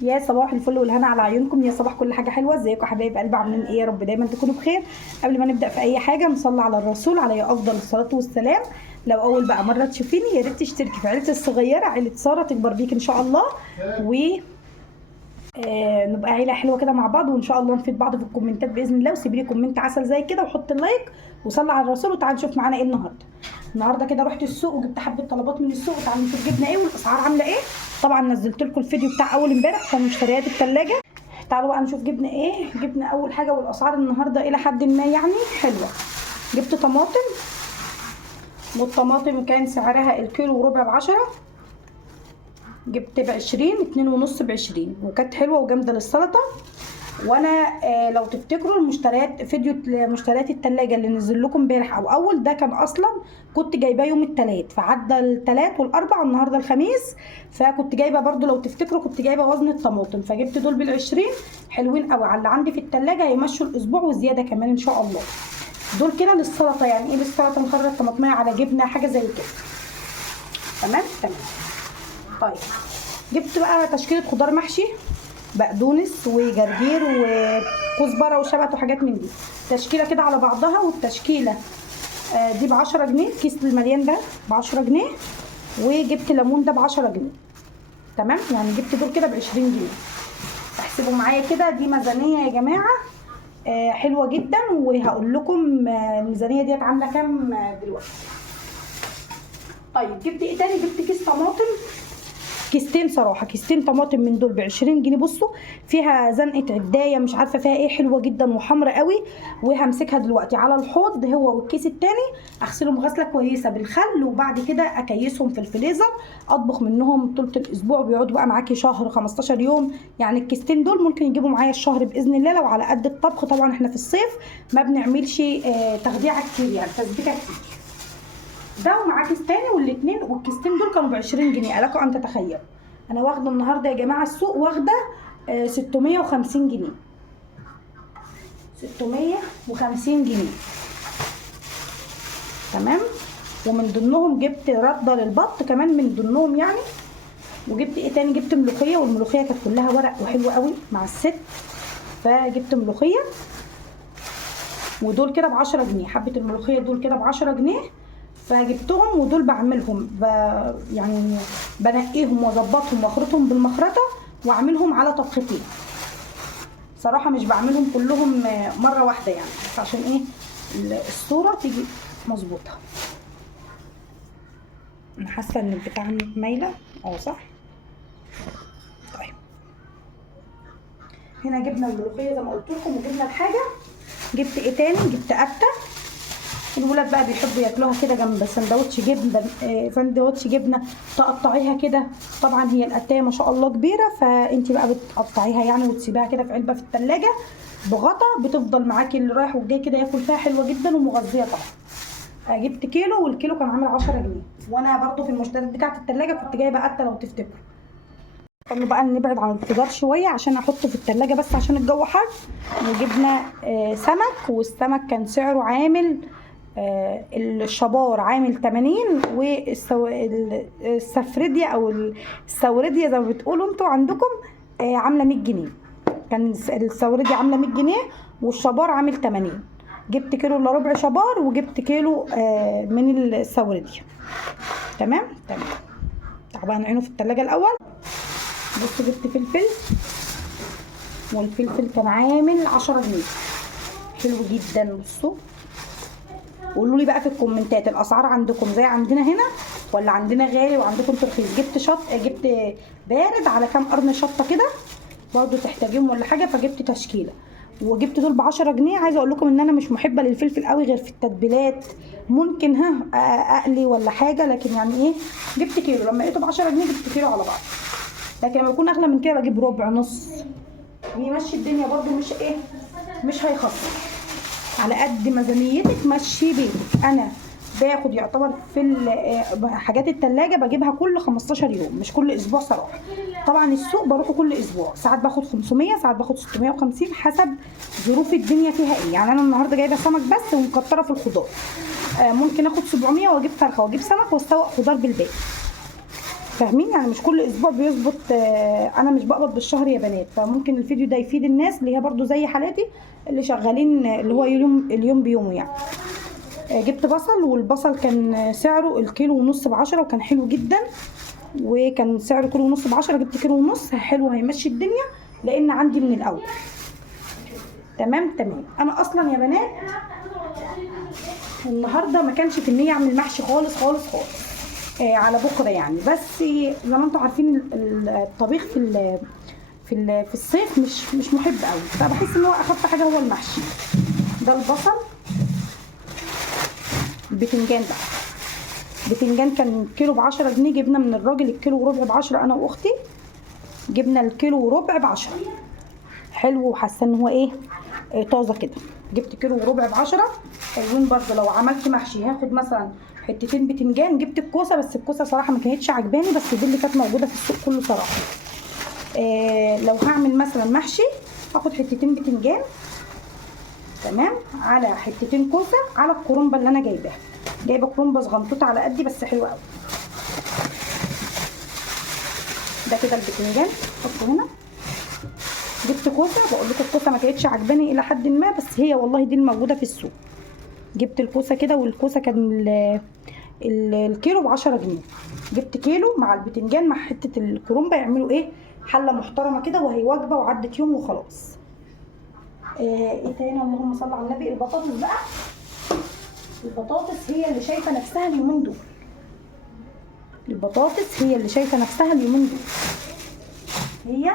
يا صباح الفل والهنا على عيونكم، يا صباح كل حاجه حلوه. ازيكم يا حبايب قلبي؟ عاملين ايه؟ يا رب دايما تكونوا بخير. قبل ما نبدا في اي حاجه نصلي على الرسول عليه افضل الصلاه والسلام. لو اول بقى مره تشوفيني يا ريت تشتركي في عيلتي الصغيره، عيله ساره تكبر بيك ان شاء الله، و نبقى عيله حلوه كده مع بعض، وان شاء الله نفيد بعض في الكومنتات باذن الله. وسيبي لي كومنت عسل زي كده وحط اللايك وصلي على الرسول، وتعالى نشوف معانا ايه النهارده كده رحت السوق وجبت حبه طلبات من السوق، وتعالوا نشوف جبنا ايه والاسعار عامله ايه. طبعا نزلت لكم الفيديو بتاع اول امبارح كان مشتريات الثلاجه. تعالوا بقى نشوف جبنا ايه. جبنا اول حاجه، والاسعار النهارده الى حد ما يعني حلوه. جبت طماطم، والطماطم كان سعرها الكيلو وربع ب10. جبت ب20، 2.5 ب20، وكانت حلوه وجامده للسلطه. وانا لو تفتكروا المشتريات، فيديو مشتريات التلاجة اللي نزل لكم امبارح او اول ده كان اصلا كنت جايباه يوم التلات، فعدى التلات والاربع النهارده الخميس. فكنت جايبه برضو لو تفتكروا كنت جايبه وزن الطماطم، فجبت دول بال20 حلوين قوي على اللي عندي في التلاجة، يمشوا الاسبوع وزياده كمان ان شاء الله. دول كده للسلطه، يعني ايه للسلطه؟ نخرط طماطميه على جبنه حاجه زي كده. تمام. طيب جبت بقى تشكيله خضار محشي، بقدونس وجرجير وكزبره وشبت وحاجات من دي، تشكيله كده على بعضها. والتشكيله دي ب10 جنيه، الكيس المليان ده ب10 جنيه. وجبت ليمون ده ب10 جنيه. تمام، يعني جبت دول كده ب20 جنيه. احسبوا معايا كده، دي ميزانيه يا جماعه حلوه جدا. وهقول لكم الميزانيه ديت عامله كام دلوقتي. طيب جبت ايه تاني؟ جبت كيس طماطم، كيستين صراحه، كيستين طماطم من دول ب20 جنيه. بصوا فيها زنقه عدايه مش عارفه فيها ايه، حلوه جدا وحمرا قوي. وهمسكها دلوقتي على الحوض هو والكيس التاني، اغسلهم غسله كويسه بالخل، وبعد كده اكيسهم في الفريزر اطبخ منهم طول الاسبوع، بيقعدوا بقى معاكي شهر 15 يوم. يعني الكيستين دول ممكن يجيبوا معايا الشهر باذن الله لو على قد الطبخ. طبعا احنا في الصيف ما بنعملش تخديعه كتير، يعني تسبيكه كتير. ده ومعاه كيس تاني، والاثنين والكيستين دول كانوا ب20 جنيه. لكم ان تتخيلوا انا واخده النهارده يا جماعه السوق واخده 650 جنيه، 650 جنيه. تمام. ومن ضمنهم جبت رده للبط كمان من ضمنهم يعني. وجبت ايه تاني؟ جبت ملوخيه، والملوخيه كانت كلها ورق وحلوه قوي مع الست، فجبت ملوخيه. ودول كده ب10 جنيه، حبه الملوخيه دول كده ب10 جنيه. فجبتهم، ودول بعملهم يعني بنقيهم واظبطهم واخرطهم بالمخرطه واعملهم على طبختين. صراحه مش بعملهم كلهم مره واحده يعني، عشان ايه الصوره تيجي مظبوطه. انا حاسه ان البتاع مايله صح. طيب هنا جبنا الملوخيه زي ما قلت لكم، وجبنا الحاجه. جبت ايه تاني؟ جبت قته. الولاد بقى بيحبوا ياكلوها كده جنب سندوتش جبنه، سندوتش جبنه تقطعيها كده. طبعا هي القتايه ما شاء الله كبيره، فانت بقى بتقطعيها يعني وتسيبيها كده في علبه في الثلاجه بغطا، بتفضل معاكي اللي رايح والجاي كده ياكل فيها، حلوه جدا ومغذيه طبعا. جبت كيلو، والكيلو كان عامل 10 جنيه. وانا برضو في المشتريات بتاعه الثلاجه كنت جايبه قته لو تفتكروا. قلنا بقى نبعد عن الخضار شويه عشان احطه في الثلاجه بس عشان الجو حر. وجبنا سمك، والسمك كان سعره عامل الشبار عامل 80، والسفردية او السوردية زي ما بتقولوا انتوا عندكم عامله 100 جنيه. كان السوردية عامله 100 جنيه والشبار عامل 80. جبت كيلو الا ربع شبار، وجبت كيلو من السوردية. تمام. تعالوا بقى نعينه في التلاجة الاول. بصوا جبت فلفل، والفلفل كان عامل 10 جنيه، حلو جدا. بصوا قولوا لي بقى في الكومنتات الاسعار عندكم زي عندنا هنا ولا عندنا غالي وعندكم ترخيص. جبت بارد على كام قرن شطه كده برضو تحتاجيهم ولا حاجه، فجبت تشكيله. وجبت دول ب10 جنيه. عايزه اقول لكم ان انا مش محبه للفلفل قوي غير في التتبيلات، ممكن اقلي ولا حاجه، لكن يعني ايه جبت كيلو. لما لقيته ب10 جنيه جبت كيلو على بعض، لكن لما يكون اغلى من كده بجيب ربع نص، بيمشي الدنيا برضو، مش هيخسر. على قد ميزانيتك مشي بيتك. انا باخد يعتبر في حاجات التلاجة بجيبها كل 15 يوم مش كل اسبوع صراحه. طبعا السوق بروحه كل اسبوع، ساعات باخد 500 ساعات باخد 650 حسب ظروف الدنيا فيها ايه. يعني انا النهارده جايبه سمك بس ومكتره في الخضار، ممكن اخد 700 واجيب فرخه واجيب سمك واستوى خضار بالباقي. فاهمين؟ يعني مش كل اسبوع بيظبط. انا مش بقبض بالشهر يا بنات، فممكن الفيديو ده يفيد الناس اللي هي برضو زي حالاتي اللي شغالين اللي هو اليوم بيومه يعني. جبت بصل، والبصل كان سعره الكيلو ونص ب10 وكان حلو جدا، وكان سعره كيلو ونص ب10. جبت كيلو ونص حلو هيمشي الدنيا لان عندي من الاول. تمام. انا اصلا يا بنات النهارده ما كانش في النيه اعمل محشي خالص خالص خالص على بكره يعني، بس زي ما انتم عارفين الطبيخ في الصيف مش محب قوي، فبحس ان هو اخف حاجه هو المحشي. ده البصل. البتنجان بقى، البتنجان كان كيلو ب10 جنيه، جبنا من الراجل الكيلو وربع ب10. انا واختي جبنا الكيلو وربع ب10 حلو، وحاسه ان هو ايه طازه كده. جبت كيلو وربع ب10 حلوين برضه. لو عملت محشي هاخد مثلا حتتين بتنجان. جبت الكوسه، بس الكوسه صراحه ما كانتش عجباني، بس دي اللي كانت موجوده في السوق كله صراحه. لو هعمل مثلا محشي هاخد حتتين بتنجان تمام، على حتتين كوسه، على الكرنبه اللي انا جايباها. جايبه كرنبه صغنطوطه على قدي بس حلوه قوي. ده كده البتنجان حطه هنا. جبت كوسه، بقول لكم الكوسه ما كانتش عجباني الى حد ما، بس هي والله دي الموجوده في السوق. جبت الكوسه كده، والكوسه كان الكيلو ب10 جنيه. جبت كيلو مع البتنجان مع حته الكرنبه، يعملوا ايه حله محترمه كده، وهي وجبه وعدت يوم وخلاص. ايه تاني؟ اللهم صل على النبي. البطاطس بقى، البطاطس هي اللي شايفه نفسها اليومين دول. البطاطس هي اللي شايفه نفسها اليومين دول. هي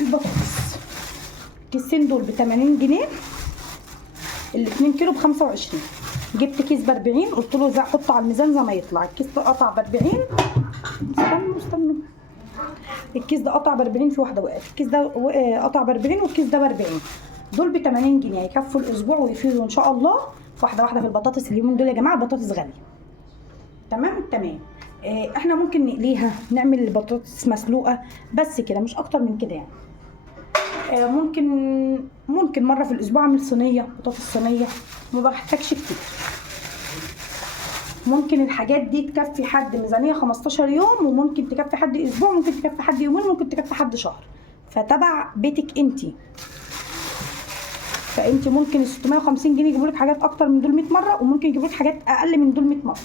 البطاطس الكيسين دول ب80 جنيه، ال2 كيلو ب25. جبت كيس ب40، قلت له حطه على الميزان زي ما يطلع. الكيس ده قطع ب40. استنوا الكيس ده قطع ب40، في واحده وقعت. الكيس ده قطع ب40 والكيس ده ب40. دول ب80 جنيه يكفوا الاسبوع ويفيدوا ان شاء الله. واحده في البطاطس اليومين دول يا جماعه، البطاطس غاليه. تمام. احنا ممكن نقليها، نعمل البطاطس مسلوقه بس كده، مش اكتر من كده يعني. ممكن مره في الاسبوع اعمل صينيه بطاطس، صينيه ما بحتاجش كتير. ممكن الحاجات دي تكفي حد ميزانيه 15 يوم، وممكن تكفي حد اسبوع، ممكن تكفي حد يومين، ممكن تكفي حد شهر، فتبع بيتك انتي. فانت ممكن ال 650 جنيه يجيبوا لك حاجات اكتر من دول 100 مره، وممكن يجيبوا لك حاجات اقل من دول 100 مره.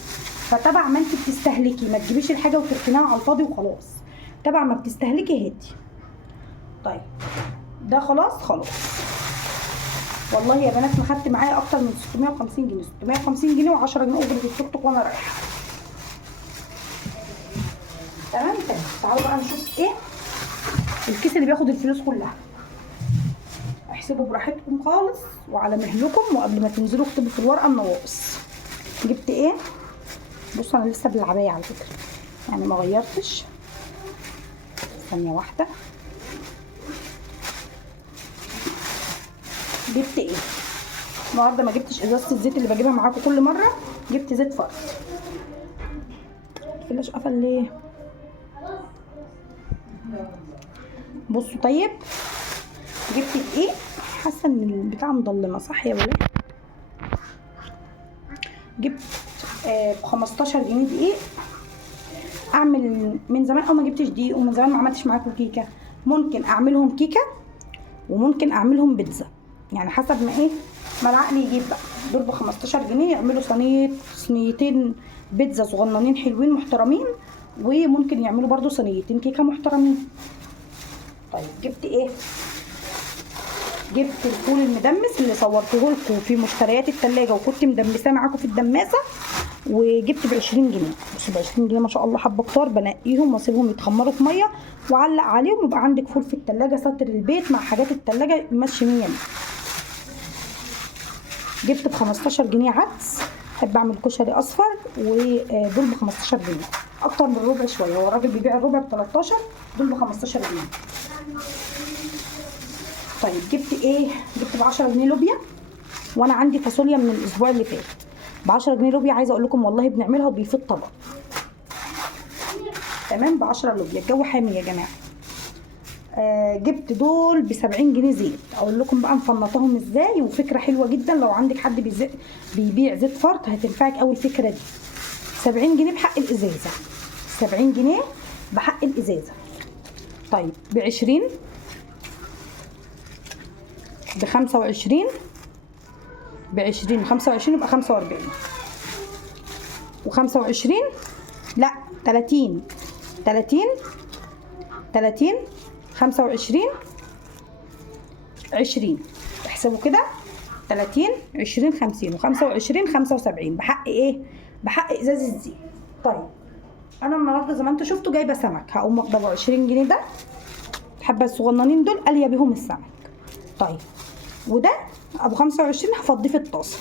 فتبع ما انت بتستهلكي، ما تجيبيش الحاجه وتركنيها على الفاضي وخلاص. تبع ما بتستهلكي هاتي. طيب ده خلاص. والله يا بنات ما خدت معايا اكتر من 650 جنيه. 650 جنيه و10 جنيه اجره التوك توك وانا رايحه. تمام. تعالوا بقى نشوف ايه الكيس اللي بياخد الفلوس كلها. احسبوا براحتكم خالص وعلى مهلكم، وقبل ما تنزلوا اكتبوا في الورقه النواقص. جبت ايه؟ بصوا انا لسه بالعبايه على فكره يعني ما غيرتش. ثانيه واحده. جبت ايه النهارده؟ ما جبتش ازازه الزيت اللي بجيبها معاكم كل مره، جبت زيت فرد. الفلاش قفل ليه؟ بصوا. طيب جبت دقيق، حاسه ان البتاع مضلمه صح يا ولاد؟ جبت ب 15 جنيه دقيق. اعمل من زمان او ما جبتش دقيق، ومن زمان ما عملتش معاكم كيكه. ممكن اعملهم كيكه وممكن اعملهم بيتزا، يعني حسب ما ايه ما العقل يجيب بقى. دول ب 15 جنيه يعملوا صينيتين بيتزا صغننين حلوين محترمين، وممكن يعملوا برضو صينيتين كيكه محترمين. طيب جبت ايه؟ جبت الفول المدمس اللي صورته لكم في مشتريات التلاجة وكنت مدمساه معاكم في الدماسه، وجبت ب20 جنيه. بصوا ب20 جنيه ما شاء الله حبه كتار. بنقيهم واسيبهم يتخمروا في ميه وعلق عليهم، يبقى عندك فول في التلاجة ستر البيت مع حاجات التلاجة ماشي 100. جبت ب 15 جنيه عدس، بحب اعمل كشري اصفر، ودول ب 15 جنيه، اكتر من الربع شويه. هو الراجل بيبيع الربع ب 13، دول ب 15 جنيه. طيب جبت ايه؟ جبت ب 10 جنيه لوبيا، وانا عندي فاصوليا من الاسبوع اللي فات. ب 10 جنيه لوبيا، عايزه اقول لكم والله بنعملها وبيفيض طبق. تمام. ب 10 لوبيا. الجو حامي يا جماعه. جبت دول ب 70 جنيه زيت. اقول لكم بقى مفنطاهم ازاي، وفكره حلوه جدا لو عندك حد بيبيع زيت فرط هتنفعك قوي الفكره دي. 70 جنيه بحق الازازه. 70 جنيه بحق الازازه. طيب ب20 ب25 ب20 25 يبقى 45 و25 لا 30 30 30 25 20. احسبوا كده 30 20 50 و25 75 بحق ايه؟ بحق ازاز الزيت. طيب انا النهارده زي ما انتوا شفتوا جايبه سمك، هقوم واخده ابو 20 جنيه ده الحبه الصغننين دول قاليه بيهم السمك. طيب وده ابو 25 هفضيه في الطاسه.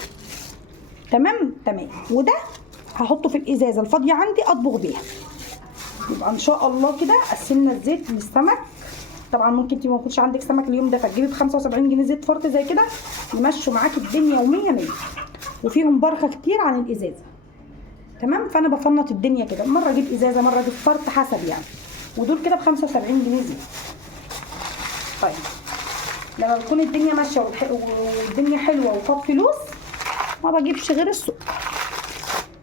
تمام. وده هحطه في الازازه الفاضيه عندي اطبخ بيها. يبقى ان شاء الله كده قسمنا الزيت للسمك. طبعا ممكن انت ما يكونش عندك سمك اليوم ده فتجيبي ب 75 جنيه زيت فرط زي كده يمشوا معاكي الدنيا ومية مية، وفيهم بركه كتير عن الازازه. تمام. فانا بفنط الدنيا كده، مره اجيب ازازه مره اجيب فرط حسب يعني. ودول كده ب 75 جنيه زيت. طيب لما تكون الدنيا ماشيه والدنيا حلوه وفاض فلوس ما بجيبش غير السكر.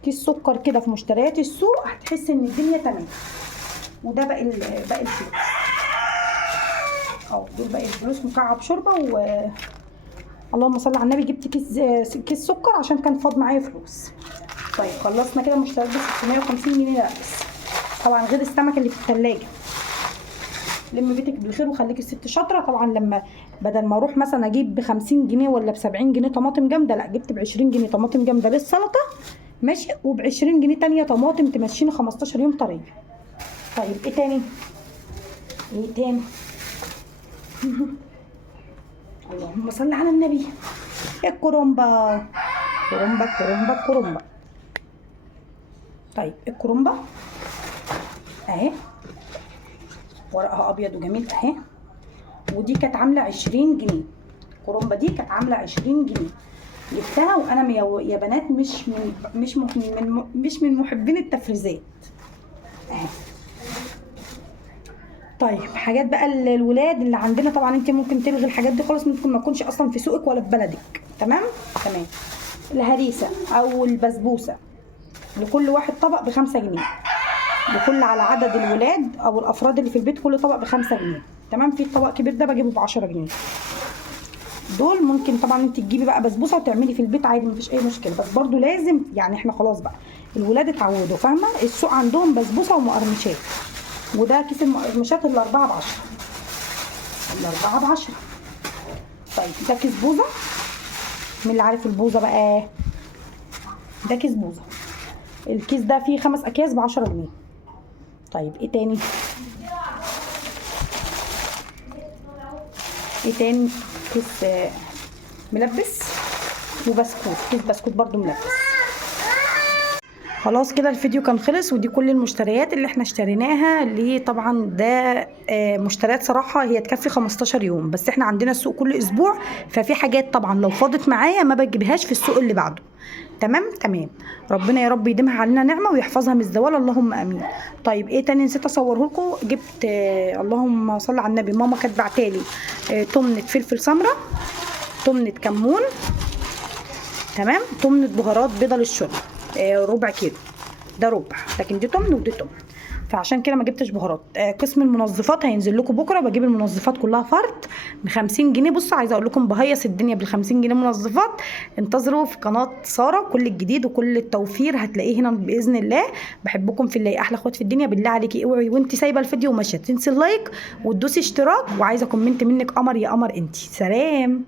كيس سكر كده في مشتريات السوق هتحس ان الدنيا تمام. وده باقي الفلوس دول باقي الفلوس مكعب شوربه اللهم صل على النبي. جبت كيس سكر عشان كان فاض معايا فلوس. طيب خلصنا كده مشتريات ب 650 جنيه لا بس طبعا غير السمك اللي في الثلاجه. لم بيتك بالخير وخليكي الست شاطره. طبعا لما بدل ما اروح مثلا اجيب ب 50 جنيه ولا ب 70 جنيه طماطم جامده، لا جبت ب 20 جنيه طماطم جامده للسلطه ماشي، وب 20 جنيه تانيه طماطم تمشيني 15 يوم طريه. طيب ايه تاني؟ اللهم صل على النبي. الكرنبه كرنبه. طيب الكرنبه اهي ورقها ابيض وجميل اهي، ودي كانت عامله 20 جنيه. الكرنبه دي كانت عامله 20 جنيه جبتها وانا يا بنات مش من محبين التفريزات اهي. طيب حاجات بقى الولاد اللي عندنا، طبعا انت ممكن تلغي الحاجات دي خالص، ممكن ما تكونش اصلا في سوقك ولا في بلدك. تمام. الهريسه او البسبوسه لكل واحد طبق ب5 جنيه، لكل على عدد الولاد او الافراد اللي في البيت كل طبق ب5 جنيه. تمام. في الطبق كبير ده بجيبه ب10 جنيه. دول ممكن طبعا انت تجيبي بقى بسبوسه وتعملي في البيت عادي مفيش اي مشكله، بس برضو لازم يعني احنا خلاص بقى الولاد اتعودوا فاهمه. السوق عندهم بسبوسه ومقرمشات، وده كيس المقرمشات ال4 ب10. طيب ده كيس بوظه. مين اللي عارف البوظه بقى؟ ده كيس بوظه. الكيس ده فيه 5 اكياس ب10 جنيه. طيب ايه تاني؟ كيس ملبس وبسكوت. كيس بسكوت برضو ملبس. خلاص كده الفيديو كان خلص، ودي كل المشتريات اللي احنا اشتريناها. ليه؟ طبعا ده مشتريات صراحة هي تكفي 15 يوم، بس احنا عندنا السوق كل اسبوع، ففي حاجات طبعا لو فاضت معايا ما بجيبهاش في السوق اللي بعده. تمام. ربنا يا رب يديمها علينا نعمة ويحفظها من الزوال اللهم امين. طيب ايه تاني نسيت اصوره لكم؟ جبت اللهم صل على النبي، ماما كانت بعتالي تمنة فلفل سمرة، تمنة كمون، تمام، تمنة بهارات بيضة للشرب، ربع كيلو. ده ربع، لكن دي تمن ودي تمن، فعشان كده ما جبتش بهارات. قسم المنظفات هينزل لكم بكره، بجيب المنظفات كلها فرد ب50 جنيه. بصوا عايزه اقول لكم بهيص الدنيا بال50 جنيه منظفات. انتظروا في قناه ساره كل الجديد وكل التوفير هتلاقيه هنا باذن الله. بحبكم في الله، احلى اخوات في الدنيا. بالله عليكي اوعي وانت سايبه الفيديو وماشيه تنسي اللايك وتدوسي اشتراك، وعايزه كومنت منك قمر يا قمر انتي. سلام.